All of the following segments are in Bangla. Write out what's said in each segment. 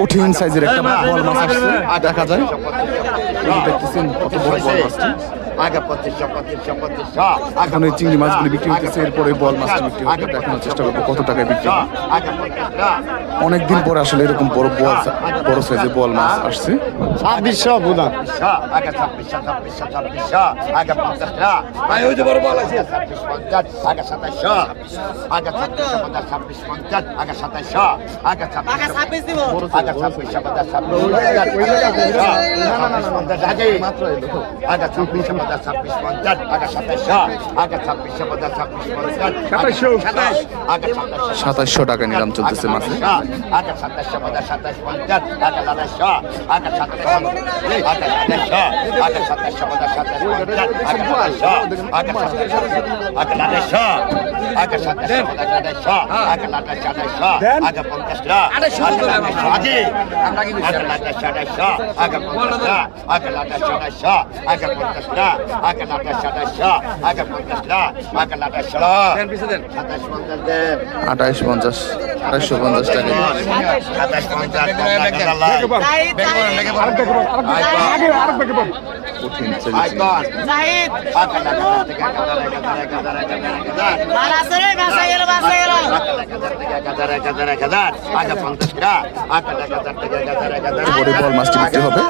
কঠিন সাইজের একটা বল মাছ আসছে। দেখা যায়। দেখতেছেন কত বড় বল মাছটি। এখন এই চিংড়ি মাছগুলি বিক্রি হতেছে এরপরে বল মাছটি বিক্রি হবে দেখানোর চেষ্টা করব কত টাকায় বিক্রি হয় আগে অনেকদিন পরে আসলে এরকম বড় বল বড় সাইজের বল মাছ আসছে ছাব্বিশশো বুধা আগে ছাব্বিশশো ছাব্বিশশো ছাব্বিশশো আগে পঞ্চাশটা ওই যে বড় বল আছে ছাব্বিশ পঞ্চাশ সাতাশশো ছাব্বিশ পঞ্চাশ আগে সাতাশশো আগে ছাব্বিশশো পঞ্চাশ ছাব্বিশ পঞ্চাশ সাতাশশো সাতাশশো সাতাশ আগে সাতাশশো সাতাশশো টাকা নিলাম চলতেছে মাছে আগে সাতাশশো পঞ্চাশ সাতাশ পঞ্চাশ আগে আঠাশশো আগে সাতাশশো আগে আঠাশশো আগে সাতাশশো পঞ্চাশ সাতাশ পঞ্চাশ আগে আঠাশশো আগে সাতাশশো আগে আঠাশশো আগে সাতাশশো পঞ্চাশ আঠাশশো আগে আঠাশশো আঠাশশো আগে পঞ্চাশটা আগে আগে আঠাশশো আঠাশশো আগে পঞ্চাশটা আগে আঠাশশো আঠাশশো আগে পঞ্চাশটা আগে আঠাশশো আঠাশশো আগে পঞ্চাশটা আগে আঠাশশো সাতাশ পঞ্চাশ দেন আঠাইশ পঞ্চাশ পঞ্চাশ টাকা সাতাশ পঞ্চাশ কঠিন চিংড়ি। আইকন জাহিদ আকা টাকা থেকে একাধারে একাধারে একাধারে একাধারে একাধারে বারাসে রে বাসা গেল বাসা গেল পরে বল মাছটি বিক্রি হবে।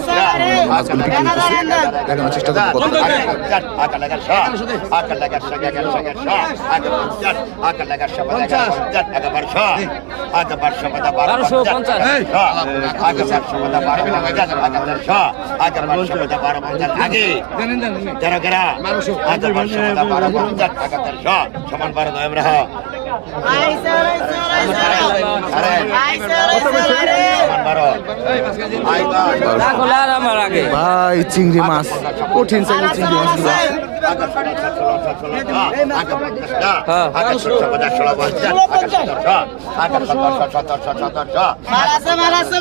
মাছগুলো বিক্রি হতেছে দেখানোর চেষ্টা করব কত সমান বারো দয় আমরা ভাই চিংড়ি মাছ কঠিন চিংড়ি মাছগুলো বারাসে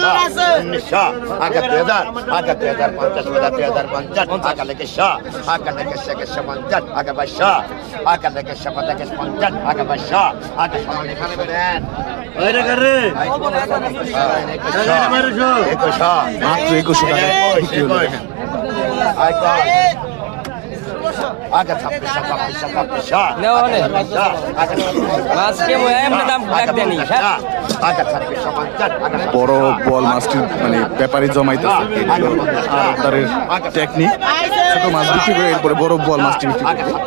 মাত্র একুশশো টাকা হ্যাঁ আগে ছাব্বিশশো পঞ্চাশ আগে বড় বল মাছটি মানে ব্যাপারী জমাইতেছে টেকনিক ছোট মাছ বিক্রি করে এরপরে বড় বল মাছটি বিক্রি আগে করবে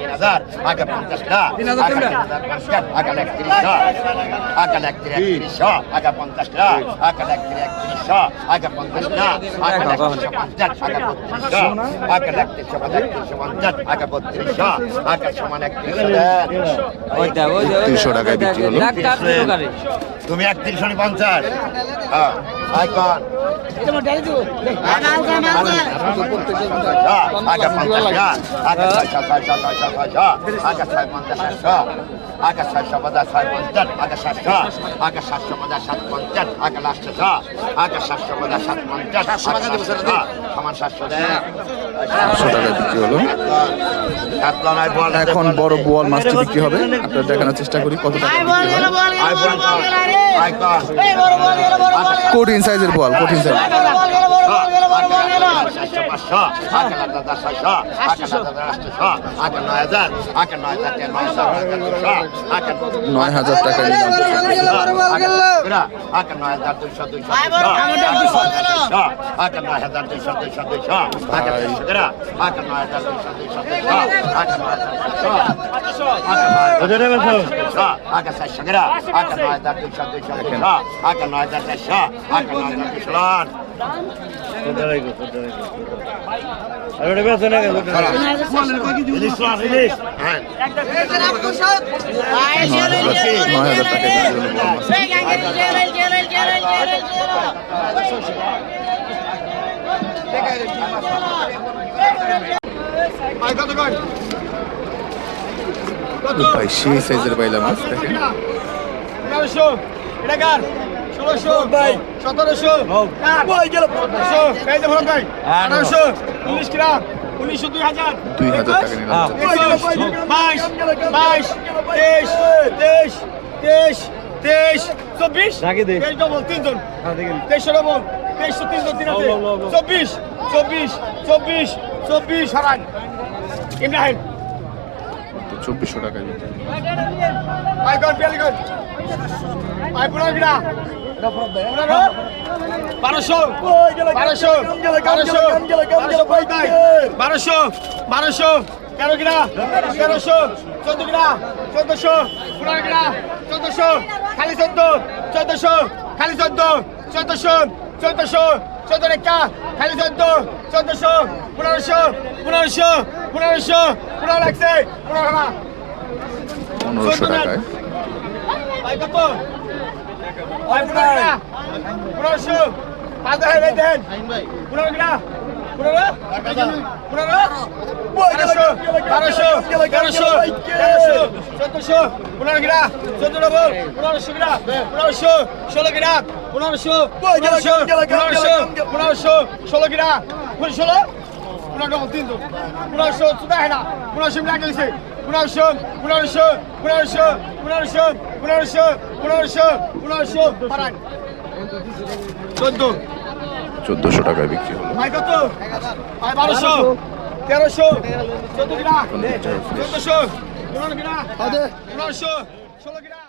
পঞ্চাশ পঞ্চাশ পঞ্চাশ তিন হাজার আগে উনত্রিশশো আগে পঞ্চাশ তিন আগে তিন হাজার আগে পঞ্চাশ আগে হাজার পঞ্চাশ আগে একত্রিশশো আগে একত্রিশশো আগে পঞ্চাশ আগে একত্রিশশো আগে পঞ্চাশ গ্রা পঞ্চাশ পঞ্চাশ আগে বত্রিশশো আগে সমান দা তিনশো টাকায় বিক্রি হলো ডাক কাট দোকানে পঞ্চাশ হ্যাঁ আইকন আগে পঞ্চাশ আগে ছয়শো ছয় পঞ্চাশ সাতশো আগে ছয়শো পঞ্চাশ ছয় পঞ্চাশ আগে সাতশো আগে সাতশো পঞ্চাশ সাত পঞ্চাশ আগে আগে সাতশো পঞ্চাশ সাত পঞ্চাশ সমান সাতশো দেয় সাতশো টাকায় বিক্রি হলো এখন বড় বল মাছটি বিক্রি হবে আপনারা দেখানোর চেষ্টা করি কত টাকা হয় কঠিন সাইজের বল কঠিন সাইজ বড় বল গেল নয় হাজার আগে নয় হাজার নয়শো আগে নয় হাজার টাকা নিলাম আগে নয় হাজার দুইশো দুইশো আগে নয় হাজার দুইশো দুইশো দুইশো আগে দুইশো গ্রা আগে নয় হাজার দুইশো সেই সাইজের পাইলাম দেখেন ষোলোশো ভাই। সতেরোশো সতেরোশো এই যে ভরত ভাই আঠারোশো উনিশ গ্রাম উনিশশো দুই হাজার দুই হাজার টাকা নিলাম। একুশ, বাইশ বাইশ তেইশ তেইশ তেইশ তেইশ চব্বিশ তেইশ ডবল তিনজন। তেইশশো ডবল তেইশশো তিনজন তিন চব্বিশ চব্বিশ চব্বিশ চব্বিশ হারান। ইব্রাহিম। চব্বিশশো টাকায় বারোশো। বারোশো। বারোশো। বারোশো বারোশো। তেরো গিরা তেরোশো। চোদ্দ গিরা চোদ্দশো। পনেরো গিরা চোদ্দশো। খালি চোদ্দ। চোদ্দশো। খালি চোদ্দ। চোদ্দশো। চোদ্দশো। চোদ্দ রেখা খালি চোদ্দ। চোদ্দশো। পনেরোশো। পনেরোশো। পনেরোশো। পনেরো লাগছে। পনেরো পনেরোশো টাকায়। ভাই কত ভাই পনেরো কিনা পনেরোশো পাঁচ হাজার এই দেন পনেরো কিনা পনেরো পনেরো বারোশো বারোশো তেরোশো তেরোশো চোদ্দশো পনেরো কিনা চোদ্দ ডবল পনেরোশো কিনা পনেরোশো ষোলো কিনা পনেরোশো পনেরোশো পনেরোশো পনেরোশো ষোলো কিনা ষোলো পনেরো ডবল তিন পনেরোশো সুদা হয় না পনেরোশো মিলা গেছে পনেরোশো পনেরোশো পনেরোশো পনেরোশো পনেরোশো পনেরোশো পনেরোশো চোদ্দ। চোদ্দশো টাকায় বিক্রি হলো। ভাই কত? ভাই বারোশো তেরোশো চোদ্দ কিনা? চোদ্দশো পনেরো কিনা? পনেরোশো ষোলো কিনা?